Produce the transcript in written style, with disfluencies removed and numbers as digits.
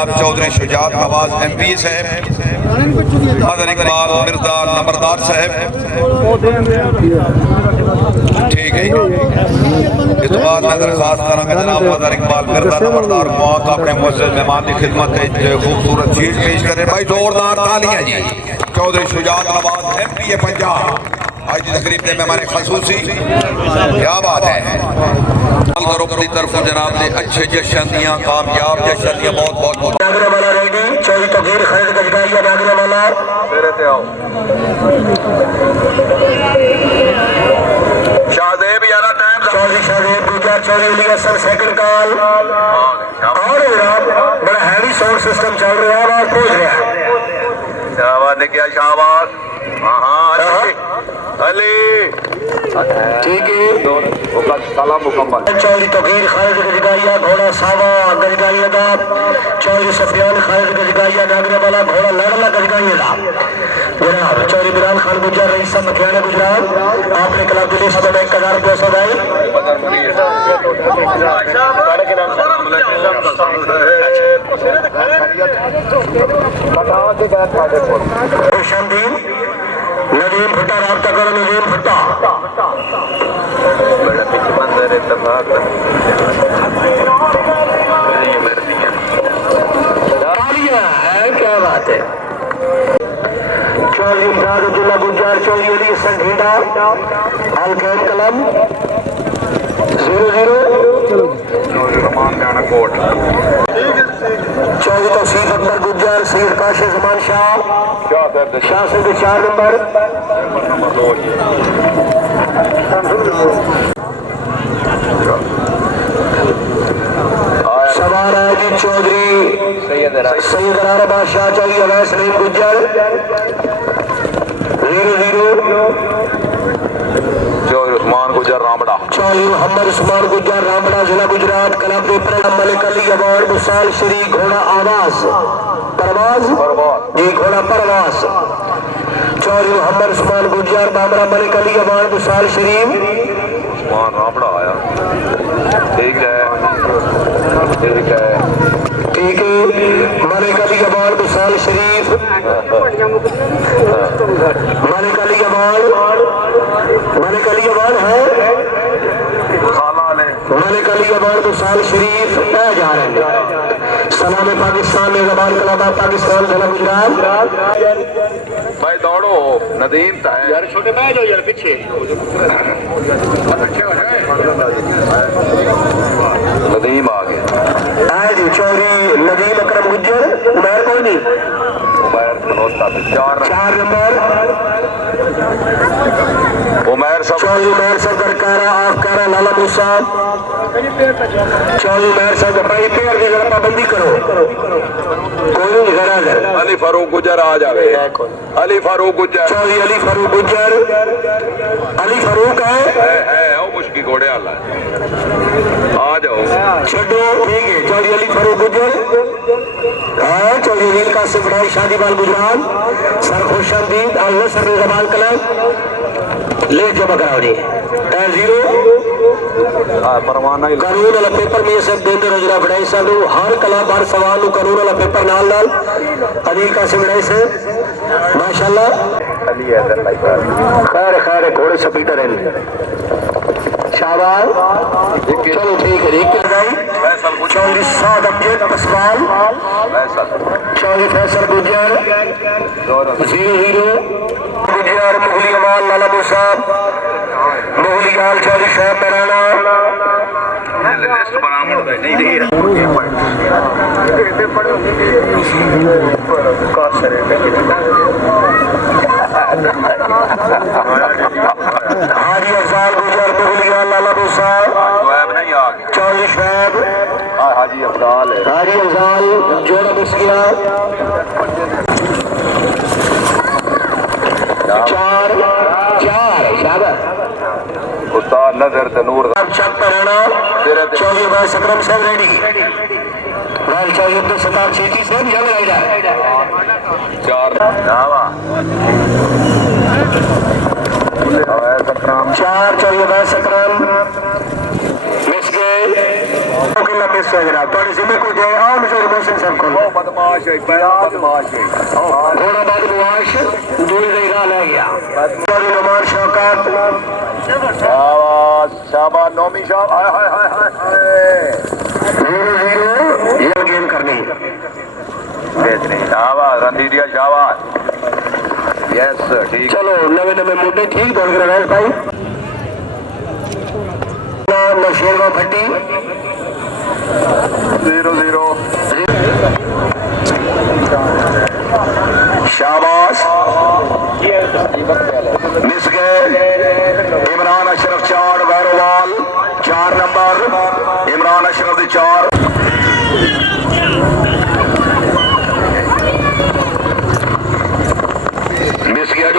जनाब चौधरी शुजात नवाज MP साहब, mother Iqbal Mirza नंबरदार साहब, ठीक है। इस तो बाद मैं दरखास्त करूँगा जनाब मदर इकबाल मिर्जा नंबरदार मौत अपने मुअज़्ज़ज़ मेहमान की खिदमत है खूबसूरत चीज पेश करें। भाई जोरदार तालियां जी। चौधरी शुजात नवाज MP पंजाब आज की तकरीब में मेहमान खसूसी, क्या बात है। ग्रुप की तरफ जनाब ने अच्छे जश्न दिया, कामयाब जश्न दिया, बहुत बहुत शाहजेब यारा टाइम चौधरी शाहजेब गुजर चौधरी अली हसन सेकंड कॉल और बड़ा हैवी साउंड सिस्टम चल रहा है, आवाज पहुंच रहा है। शाहबाज ने किया, शाहबाज अली ठीक है। सलाम मुकम्मल। चौधरी तकीर खालिद गजगाइया घोड़ा सावा गजगाइया का, चौधरी सफियान खालिद गजगाइया नागरे वाला घोड़ा लड़ला गजगाइया का जनाब चौधरी बिलाल खान गुजर रईस मखियाना गुजरात आपने क्लब के लिए 1000 रुपये सदाई नदीम भुट्टा राब्ता करो, नदीम भुट्टा क्या बात है। चौधरी इमदाद अब्दुल्ला गुजर चौधरी अली हसन ढेंडा अल कैम कलम 0-0 चौधरी तौसीफ अकबर गुजर सैयद काशिफ जमान शाह से 4 नंबर सवार आएगी चौधरी सैयद अरारा बादशाह चौधरी अवैस सलीम गुजर 0-0 चौधरी उस्मान गुजर रामड़ा चौधरी मोहम्मद उस्मान गुजर रामड़ा जिला Gujarat club paper Malik Ali award मिसाल श्री घोड़ा आवाज परवाज जी घोड़ा परवाज चौधरी मोहम्मद उस्मान गुजर बाबरा मलिक अली अवार्ड मिसाल शरीफ उस्मान रामड़ा आया ठीक है ठीक है। मलिक अली अवार्ड मिसाल शरीफ मलिक अली अवार्ड है मलिक अली अवार्ड मिसाल शरीफ जा रहे हैं। सलाम पाकिस्तान में जबान कलाबाद पाकिस्तान जिला गुजरात भाई दौड़ो नदीम यार छोटे बैठ जाओ यार पीछे नदीम आ गया आए जी चौधरी नदीम अकरम गुजर उमर कोई नहीं उमर 4 नंबर उमर सब चौधरी उमर सब करकारा आफकारा लाला मूसा चौधरी उमर सब भाई पैर की जरा पाबंदी करो कोई नहीं खड़ा कर अली फारूक गुजर आ जावे अली फारूक गुजर चौधरी अली फारूक गुजर अली फारूक है वो मुश्किल घोड़े वाला आ जाओ छो ठीक है। चौधरी अली फारूक गुजर चौधरी रील का सिमराई शादी बाल गुजरात सर खुशामदीद आल सर जमाल कलम ले जमा कराओ 0 कानून वाला पेपर में सब देंगे रोजरा बढ़ाई सालू हर कलाब हर सवाल कानून वाला पेपर नाल नाल अनिल का सिमराई से माशाल्लाह खैर खैर घोड़े सपीटर शाबाश चलो ठीक है। चौधरी साद अब्दुल पसवाल चौधरी फैसल गुजर 0-0 गुजर मुगली अमान लाला मूसा मुगली गाल चौधरी साहब मेराना हाजी अफजाल गुजर मुगली गाल लाला मूसा चौधरी साहब हाजी अफजाल जोड़ा मुस्किया 4 शाबाश उस्ताद नजर तनूर छत पर रहना चौधरी अब्बास अकरम साहब रेडी भाई चौधरी अब्दुल सत्तार चेची साहब जल्द आइडा 4 चौधरी अब्बास अकरम मिस गए पहला मिस है जनाब थोड़ी जिम्मे को जाए आओ मुझे इमोशन सब को बदमाश है पहला बदमाश है थोड़ा बदमाश दूर जगह ले गया बदमाश नमाज शौकत शाबाश शाबाश नौमी शाबाश हाय हाय हाय हाय 0-0 ये गेम करनी बेहतरीन शाबाश रणधीरिया शाबाश यस सर ठीक चलो नवे नवे मुद्दे ठीक दौड़ कर रहे भाई शेरवा भट्टी 0-0 शाबाश मिस गए इमरान अशरफ 4 वैरोवाल 4 नंबर इमरान अशरफ 4 मिस गया जो